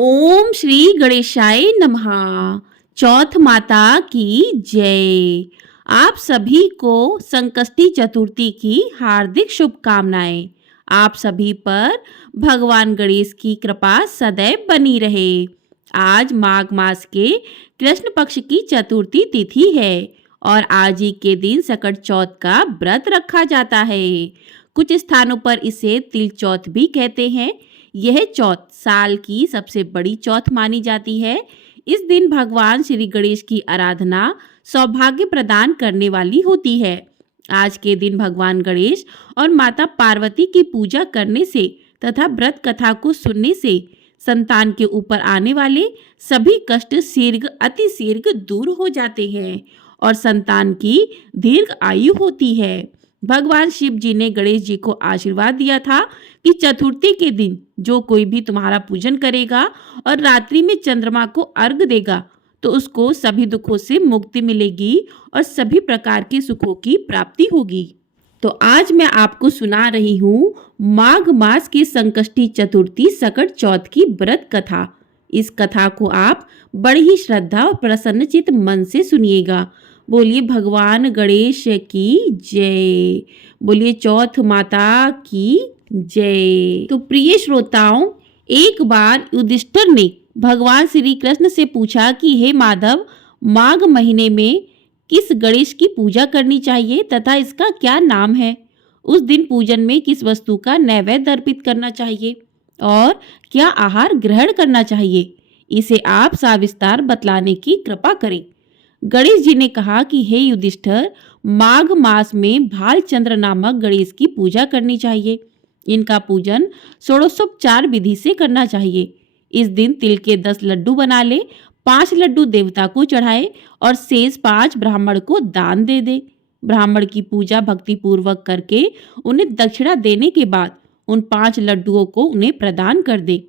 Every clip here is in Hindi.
ओम श्री गणेशाय नमः। चौथ माता की जय। आप सभी को संकष्टी चतुर्थी की हार्दिक शुभकामनाएं। आप सभी पर भगवान गणेश की कृपा सदैव बनी रहे। आज माघ मास के कृष्ण पक्ष की चतुर्थी तिथि है और आज ही के दिन सकट चौथ का व्रत रखा जाता है। कुछ स्थानों पर इसे तिल चौथ भी कहते हैं। यह चौथ साल की सबसे बड़ी चौथ मानी जाती है। इस दिन भगवान श्री गणेश की आराधना सौभाग्य प्रदान करने वाली होती है। आज के दिन भगवान गणेश और माता पार्वती की पूजा करने से तथा व्रत कथा को सुनने से संतान के ऊपर आने वाले सभी कष्ट अति शीघ्र दूर हो जाते हैं और संतान की दीर्घ आयु होती है। भगवान शिव जी ने गणेश जी को आशीर्वाद दिया था कि चतुर्थी के दिन जो कोई भी तुम्हारा पूजन करेगा और रात्रि में चंद्रमा को अर्घ देगा तो उसको सभी दुखों से मुक्ति मिलेगी और सभी प्रकार के सुखों की प्राप्ति होगी। तो आज मैं आपको सुना रही हूँ माघ मास की संकष्टी चतुर्थी सकट चौथ की व्रत कथा। इस कथा को आप बड़ी ही श्रद्धा और प्रसन्नचित मन से सुनिएगा। बोलिए भगवान गणेश की जय। बोलिए चौथ माता की जय। तो प्रिय श्रोताओं, एक बार युधिष्ठिर ने भगवान श्री कृष्ण से पूछा कि हे माधव, माघ महीने में किस गणेश की पूजा करनी चाहिए तथा इसका क्या नाम है? उस दिन पूजन में किस वस्तु का नैवेद्य अर्पित करना चाहिए और क्या आहार ग्रहण करना चाहिए? इसे आप सविस्तार बतलाने की कृपा करें। गणेश जी ने कहा कि हे युधिष्ठिर, माघ मास में भालचंद्र नामक गणेश की पूजा करनी चाहिए। इनका पूजन षोडशोपचार विधि से करना चाहिए। इस दिन तिल के 10 लड्डू बना ले, 5 लड्डू देवता को चढ़ाए और शेष 5 ब्राह्मण को दान दे दे। ब्राह्मण की पूजा भक्ति पूर्वक करके उन्हें दक्षिणा देने के बाद उन 5 लड्डुओं को उन्हें प्रदान कर दे।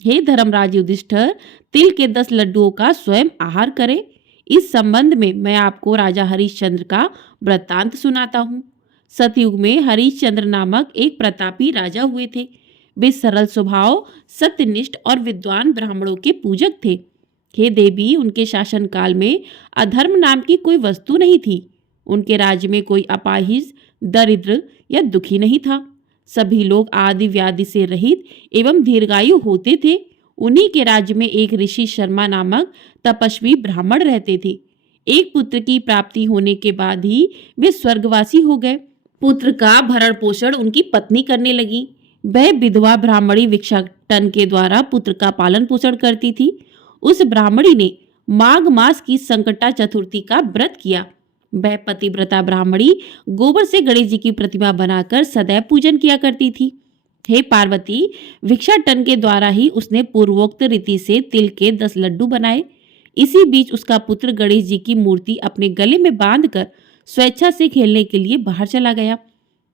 हे धर्मराज युधिष्ठिर, तिल के 10 लड्डुओं का स्वयं आहार करे। इस संबंध में मैं आपको राजा हरिश्चंद्र का वृत्तांत सुनाता हूँ। सतयुग में हरिश्चंद्र नामक एक प्रतापी राजा हुए थे। वे सरल स्वभाव, सत्यनिष्ठ और विद्वान ब्राह्मणों के पूजक थे। हे देवी, उनके शासनकाल में अधर्म नाम की कोई वस्तु नहीं थी। उनके राज्य में कोई अपाहिज, दरिद्र या दुखी नहीं था। सभी लोग आदि व्याधि से रहित एवं दीर्घायु होते थे। उन्हीं के राज्य में एक ऋषि शर्मा नामक तपस्वी ब्राह्मण रहते थे। एक पुत्र की प्राप्ति होने के बाद ही वे स्वर्गवासी हो गए। पुत्र का भरण पोषण उनकी पत्नी करने लगी। वह विधवा ब्राह्मणी भिक्षाटन के द्वारा पुत्र का पालन पोषण करती थी। उस ब्राह्मणी ने माघ मास की संकटा चतुर्थी का व्रत किया। वह पतिव्रता ब्राह्मणी गोबर से गणेश जी की प्रतिमा बनाकर सदैव पूजन किया करती थी। हे पार्वती, भिक्षाटन के द्वारा ही उसने पूर्वोक्त रीति से तिल के 10 लड्डू बनाए। इसी बीच उसका पुत्र गणेश जी की मूर्ति अपने गले में बांधकर स्वेच्छा से खेलने के लिए बाहर चला गया।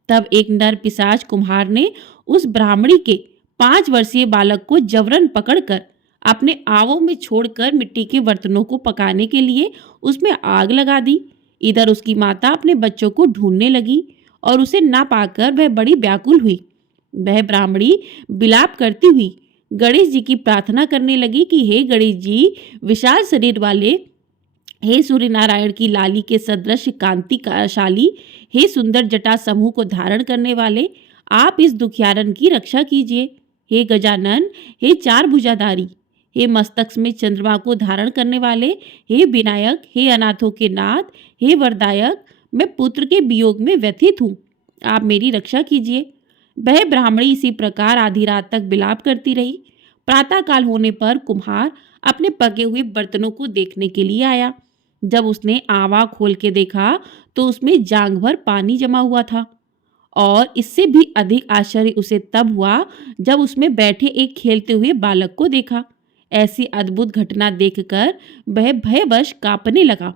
तब एक नर पिशाच कुम्हार ने उस ब्राह्मणी के 5 वर्षीय बालक को जबरन पकड़कर अपने आवों में छोड़कर मिट्टी के बर्तनों को पकाने के लिए उसमें आग लगा दी। इधर उसकी माता अपने बच्चों को ढूंढने लगी और उसे ना पाकर वह बड़ी व्याकुल हुई। वह ब्राह्मणी विलाप करती हुई गणेश जी की प्रार्थना करने लगी कि हे गणेश जी, विशाल शरीर वाले, हे सूर्य नारायण की लाली के सदृश कांतिशाली, हे सुंदर जटा समूह को धारण करने वाले, आप इस दुखियारन की रक्षा कीजिए। हे गजानन, हे 4 भुजाधारी, हे मस्तक में चंद्रमा को धारण करने वाले, हे विनायक, हे अनाथों के नाथ, हे वरदायक, मैं पुत्र के वियोग में व्यथित हूँ, आप मेरी रक्षा कीजिए। वह ब्राह्मणी इसी प्रकार आधी रात तक विलाप करती रही। प्रातःकाल होने पर कुम्हार अपने पके हुए बर्तनों को देखने के लिए आया। जब उसने आवा खोल के देखा तो उसमें जांघ भर पानी जमा हुआ था। और इससे भी अधिक आश्चर्य उसे तब हुआ जब उसमें बैठे एक खेलते हुए बालक को देखा। ऐसी अद्भुत घटना देखकर वह भयवश कांपने लगा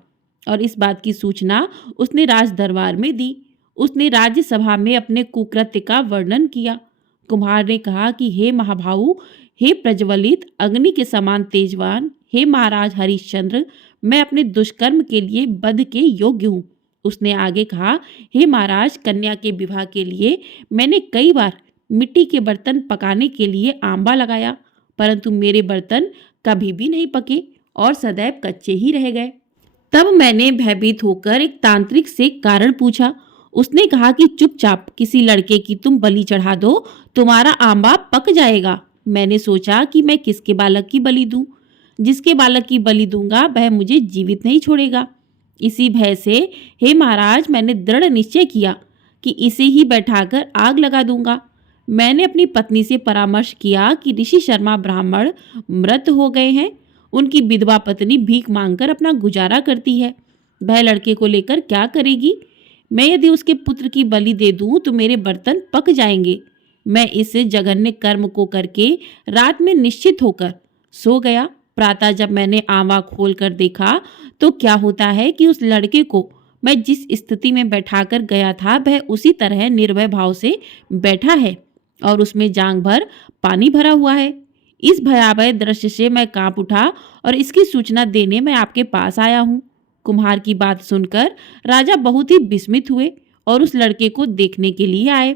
और इस बात की सूचना उसने राज दरबार में दी। उसने राज्यसभा में अपने कुकृत्य का वर्णन किया। कुम्हार ने कहा कि हे महाभाऊ, हे प्रज्वलित अग्नि के समान तेजवान, हे महाराज हरिश्चंद्र, मैं अपने दुष्कर्म के लिए वध के योग्य हूँ। उसने आगे कहा, हे महाराज, कन्या के विवाह के लिए मैंने कई बार मिट्टी के बर्तन पकाने के लिए आंबा लगाया, परंतु मेरे बर्तन कभी भी नहीं पके और सदैव कच्चे ही रह गए। तब मैंने भयभीत होकर एक तांत्रिक से कारण पूछा। उसने कहा कि चुपचाप किसी लड़के की तुम बलि चढ़ा दो, तुम्हारा आंबा पक जाएगा। मैंने सोचा कि मैं किसके बालक की बलि दूं? जिसके बालक की बलि दूंगा वह मुझे जीवित नहीं छोड़ेगा। इसी भय से हे महाराज मैंने दृढ़ निश्चय किया कि इसे ही बैठाकर आग लगा दूंगा। मैंने अपनी पत्नी से परामर्श किया कि ऋषि शर्मा ब्राह्मण मृत हो गए हैं, उनकी विधवा पत्नी भीख मांगकर अपना गुजारा करती है, वह लड़के को लेकर क्या करेगी? मैं यदि उसके पुत्र की बलि दे दूं तो मेरे बर्तन पक जाएंगे। मैं इस जघन्य कर्म को करके रात में निश्चित होकर सो गया। प्रातः जब मैंने आंवा खोल कर देखा तो क्या होता है कि उस लड़के को मैं जिस स्थिति में बैठाकर गया था वह उसी तरह निर्भय भाव से बैठा है और उसमें जांघ भर पानी भरा हुआ है। इस भयावह दृश्य से मैं कांप उठा और इसकी सूचना देने मैं आपके पास आया हूँ। कुम्हार की बात सुनकर राजा बहुत ही विस्मित हुए और उस लड़के को देखने के लिए आए।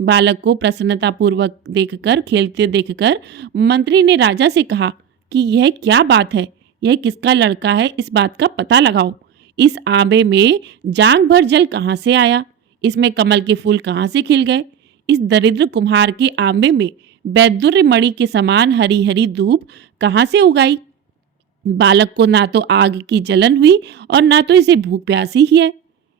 बालक को प्रसन्नतापूर्वक देखकर खेलते देखकर मंत्री ने राजा से कहा कि यह क्या बात है, यह किसका लड़का है, इस बात का पता लगाओ। इस आंबे में जांग भर जल कहाँ से आया? इसमें कमल के फूल कहाँ से खिल गए? इस दरिद्र कुम्हार के आंबे में वैदुर्य मणि के समान हरी हरी धूप कहाँ से उगाई? बालक को ना तो आग की जलन हुई और ना तो इसे भूख प्यासी ही है।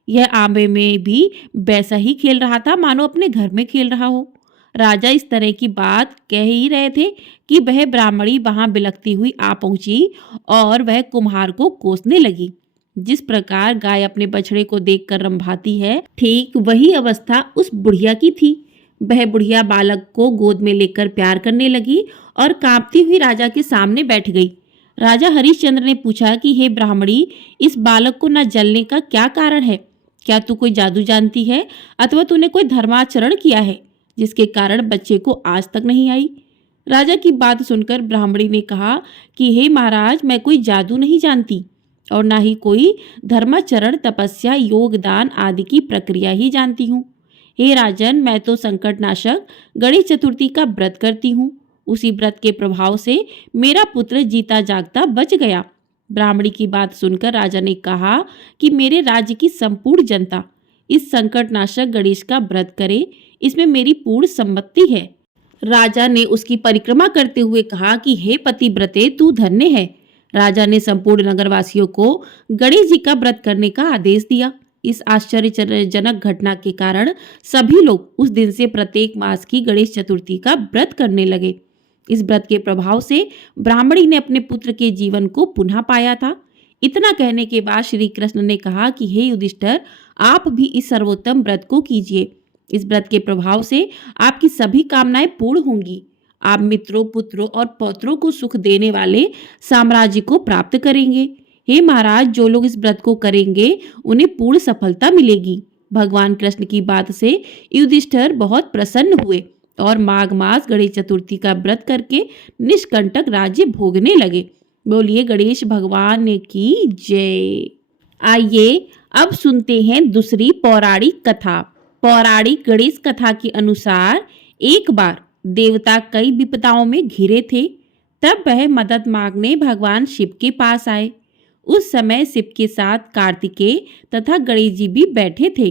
यह आंबे में भी वैसा ही खेल रहा था मानो अपने घर में खेल रहा हो। राजा इस तरह की बात कह ही रहे थे कि वह ब्राह्मणी वहां बिलखती हुई आ पहुंची और वह कुम्हार को कोसने लगी। जिस प्रकार गाय अपने बछड़े को देखकर रंभाती है, ठीक वही अवस्था उस बुढ़िया की थी। वह बुढ़िया बालक को गोद में लेकर प्यार करने लगी और कांपती हुई राजा के सामने बैठ गई। राजा हरिश्चंद्र ने पूछा कि हे ब्राह्मणी, इस बालक को न जलने का क्या कारण है? क्या तू कोई जादू जानती है अथवा तूने कोई धर्माचरण किया है जिसके कारण बच्चे को आज तक नहीं आई? राजा की बात सुनकर ब्राह्मणी ने कहा कि हे महाराज, मैं कोई जादू नहीं जानती और ना ही कोई धर्माचरण, तपस्या, योग, दान आदि की प्रक्रिया ही जानती हूँ। हे राजन, मैं तो संकटनाशक गणेश चतुर्थी का व्रत करती हूँ। उसी व्रत के प्रभाव से मेरा पुत्र जीता जागता बच गया। ब्राह्मणी की बात सुनकर राजा ने कहा कि मेरे राज्य की संपूर्ण जनता इस संकटनाशक गणेश का व्रत करे, इसमें मेरी पूर्ण सम्मति है। राजा ने उसकी परिक्रमा करते हुए कहा कि हे पतिव्रते, तू धन्य है। राजा ने संपूर्ण नगरवासियों को गणेश जी का व्रत करने का आदेश दिया। इस आश्चर्यजनक घटना के कारण सभी लोग उस दिन से प्रत्येक मास की गणेश चतुर्थी का व्रत करने लगे। इस व्रत के प्रभाव से ब्राह्मणी ने अपने पुत्र के जीवन को पुनः पाया था। इतना कहने के बाद श्री कृष्ण ने कहा कि हे युधिष्ठिर, आप भी इस सर्वोत्तम व्रत को कीजिए। इस व्रत के प्रभाव से आपकी सभी कामनाएं पूर्ण होंगी। आप मित्रों, पुत्रों और पौत्रों को सुख देने वाले साम्राज्य को प्राप्त करेंगे। हे महाराज, जो लोग इस व्रत को करेंगे उन्हें पूर्ण सफलता मिलेगी। भगवान कृष्ण की बात से युधिष्ठिर बहुत प्रसन्न हुए और माघ मास गणेश चतुर्थी का व्रत करके निष्कंटक राज्य भोगने लगे। बोलिए गणेश भगवान की जय। आइए अब सुनते हैं दूसरी पौराणिक कथा। पौराणिक गणेश कथा के अनुसार एक बार देवता कई विपदाओं में घिरे थे। तब वह मदद मांगने भगवान शिव के पास आए। उस समय शिव के साथ कार्तिकेय तथा गणेश जी भी बैठे थे।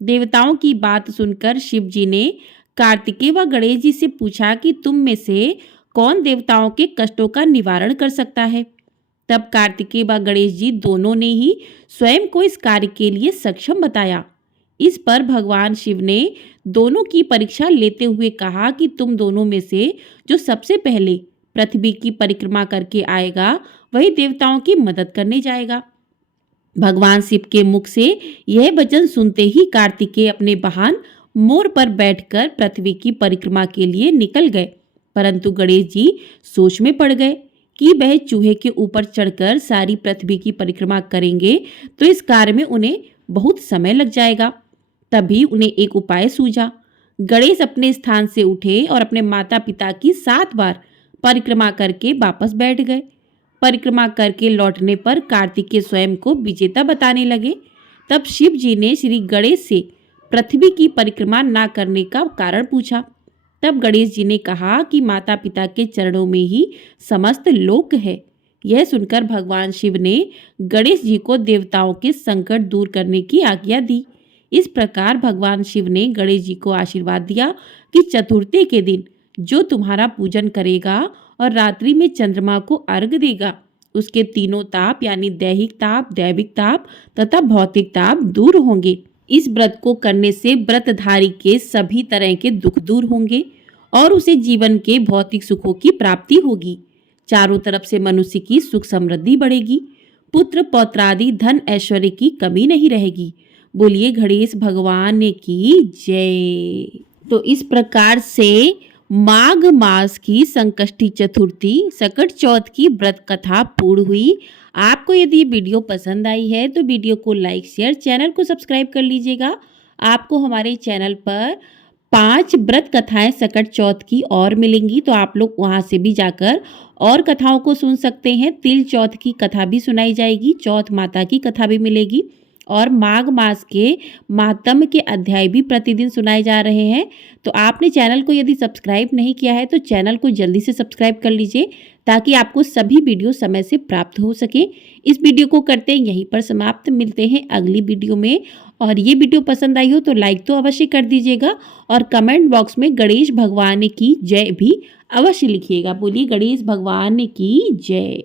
देवताओं की बात सुनकर शिव जी ने कार्तिकेय व गणेश जी से पूछा कि तुम में से कौन देवताओं के कष्टों का निवारण कर सकता है? तब कार्तिकेय व गणेश जी दोनों ने ही स्वयं को इस कार्य के लिए सक्षम बताया। इस पर भगवान शिव ने दोनों की परीक्षा लेते हुए कहा कि तुम दोनों में से जो सबसे पहले पृथ्वी की परिक्रमा करके आएगा वही देवताओं की मदद करने जाएगा। भगवान शिव के मुख से यह वचन सुनते ही कार्तिकेय अपने वाहन मोर पर बैठकर पृथ्वी की परिक्रमा के लिए निकल गए। परंतु गणेश जी सोच में पड़ गए कि वह चूहे के ऊपर चढ़कर सारी पृथ्वी की परिक्रमा करेंगे तो इस कार्य में उन्हें बहुत समय लग जाएगा। तभी उन्हें एक उपाय सूझा। गणेश अपने स्थान से उठे और अपने माता पिता की 7 बार परिक्रमा करके वापस बैठ गए। परिक्रमा करके लौटने पर कार्तिकेय स्वयं को विजेता बताने लगे। तब शिव जी ने श्री गणेश से पृथ्वी की परिक्रमा ना करने का कारण पूछा। तब गणेश जी ने कहा कि माता पिता के चरणों में ही समस्त लोक है। यह सुनकर भगवान शिव ने गणेश जी को देवताओं के संकट दूर करने की आज्ञा दी। इस प्रकार भगवान शिव ने गणेश जी को आशीर्वाद दिया कि चतुर्थी के दिन जो तुम्हारा पूजन करेगा और रात्रि में चंद्रमा को अर्घ देगा, उसके तीनों ताप यानी दैहिक ताप, दैविक ताप तथा भौतिक ताप दूर होंगे। इस व्रत को करने से व्रतधारी के सभी तरह के दुख दूर होंगे और उसे जीवन के भौतिक सुखों की प्राप्ति होगी। चारों तरफ से मनुष्य की सुख समृद्धि बढ़ेगी, पुत्र पौत्रादि धन ऐश्वर्य की कमी नहीं रहेगी। बोलिए गणेश भगवान की जय। तो इस प्रकार से माघ मास की संकष्टी चतुर्थी सकट चौथ की व्रत कथा पूर्ण हुई। आपको यदि ये वीडियो पसंद आई है तो वीडियो को लाइक शेयर, चैनल को सब्सक्राइब कर लीजिएगा। आपको हमारे चैनल पर 5 व्रत कथाएं सकट चौथ की और मिलेंगी, तो आप लोग वहां से भी जाकर और कथाओं को सुन सकते हैं। तिल चौथ की कथा भी सुनाई जाएगी, चौथ माता की कथा भी मिलेगी और माघ मास के मातम के अध्याय भी प्रतिदिन सुनाए जा रहे हैं। तो आपने चैनल को यदि सब्सक्राइब नहीं किया है तो चैनल को जल्दी से सब्सक्राइब कर लीजिए ताकि आपको सभी वीडियो समय से प्राप्त हो सके। इस वीडियो को करते हैं यहीं पर समाप्त, मिलते हैं अगली वीडियो में। और ये वीडियो पसंद आई हो तो लाइक तो अवश्य कर दीजिएगा और कमेंट बॉक्स में गणेश भगवान की जय भी अवश्य लिखिएगा। बोलिए गणेश भगवान की जय।